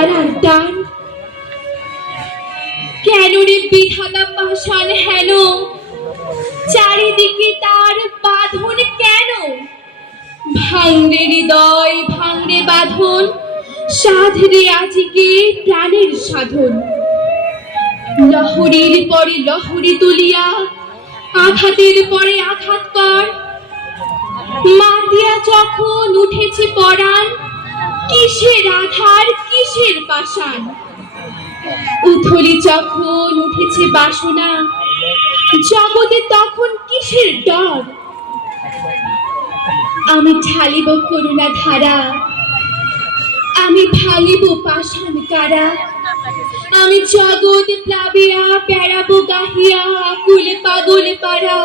তারার টান। কেন রে বিধাতা পাষাণ হেন, চারিদিকে তার বাঁধন কেন? ভাঙরে হৃদয় ভাঙরে বাঁধন, সাধরে আজিকে প্রাণের সাধন। লহরীর পরে লহরী তুলিয়া, আঘাতের পরে আঘাত কর। মাতিয়া যখন উঠেছে পরাণ, কিসের আধার কিসের পাষাণ। উথলি যখন উঠেছে বাসনা, জগতে তখন কিসের ডর। আমি ঢালিব করুণা ধারা, আমি ভাঙিব পাষাণ কারা। আমি জগৎ প্লাবিয়া বেড়াবো গাহিয়া, কুলে পাগলে পারা।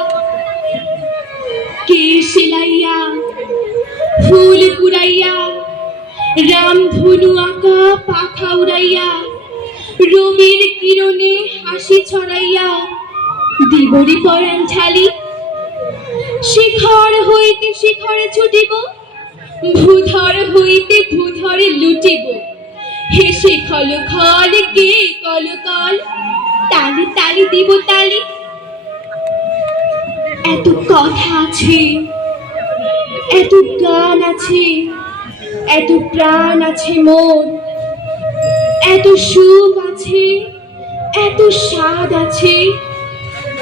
কে সেলাইয়া ফুল কুড়াইয়া, রামধনু আঁকা পাখা উড়াইয়া, রবির কিরণে হাসি ছড়াইয়া দিবরি পরাণ ঢালি। শিখর হইতে শিখরে ছুটিব, ভূধর হইতে ভূধরে লুটিব। হেসে খল খল গে কল কল, তালি তালি দিব তালি। এত কথা আছে, এত গান আছে, এত প্রাণ আছে মোর। এত সুখ আছে, এত স্বাদ আছে,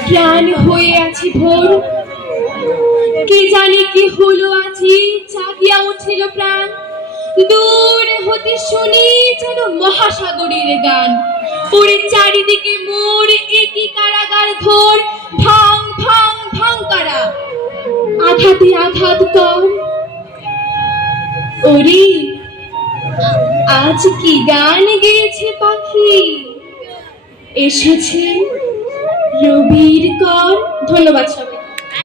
প্রাণ হয়ে আছে ভোর। কে জানে কি হলো আজি, জাগিয়া উঠিল প্রাণ। দূর হতে শুনি যেন মহাসাগরের গান। ওরে চারিদিকে মোর একই কারাগার ঘোর। ভাঙ ভাঙ ভাঙ কারা, আঘাতে আঘাত কর। ওরে আজ কি গান গেয়েছে পাখি, এসেছে রবির কর। ধন্যবাদ সবাই।